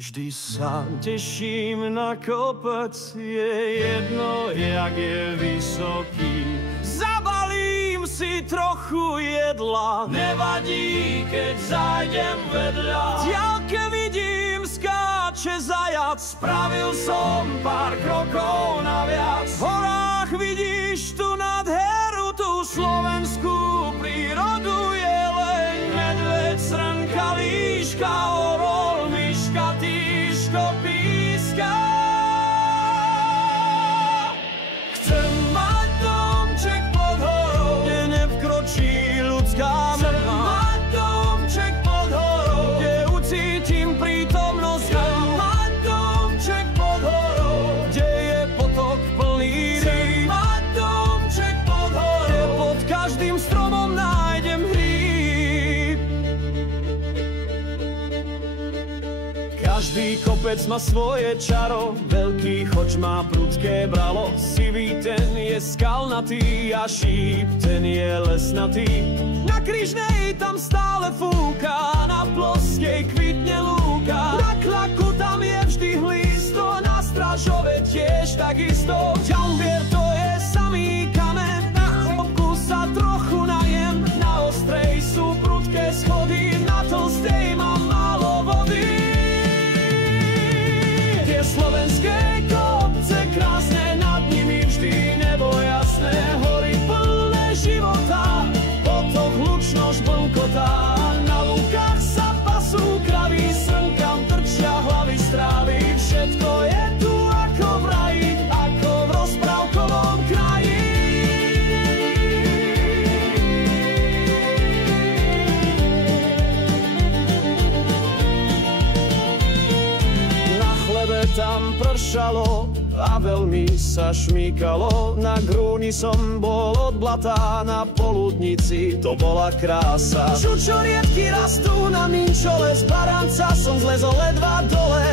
Vždy sa teším na kopec, je jedno, jak je vysoký. Zabalím si trochu jedla, nevadí, keď zájdem vedľa. V diaľke vidím, skáče zajac, spravil som pár krokov naviac. V horách vidíš tu nádheru, tú slovenskú prírodu, jeleň, medveď, srnka, líška, orol, myška, týško, píska. Chcem mať domček pod horou, kde nevkročí ľudská mena. Chcem mať domček pod horou, kde ucítim prítomnosť. Chcem mať domček pod horou, kde je potok plný rýb. Chcem mať domček pod horou, kde pod každým stromom nájdem hríb. Každý kopec má svoje čaro, veľký choč má prudké bralo. Sivý ten je skalnatý a šíp, ten je lesnatý. Na Kryžnej tam stále fúka, na Ploskej kvitne lúka. Na Klaku tam je vždy hlisto, na Stražove tiež takisto. Ďalvier to je samý kamen, na Chopku sa trochu najem. Na Ostrej sú prudké schody, na Tlstej mám málo vody. Slovenské kopce krásne, nad nimi vždy nebo jasné. Hory plné života, potok hlučno žblnkotá. Na lúkach sa pasú kravy, srnkam trčia hlavy strávy. Všetko je tu ako v raji, ako v rozprávkovom kraji. Tam pršalo a veľmi sa šmýkalo. Na Grúni som bol od blata, na Poludnici to bola krása. Čučoriedky rastú na mým čole, z Baranca som zlezol ledva dole.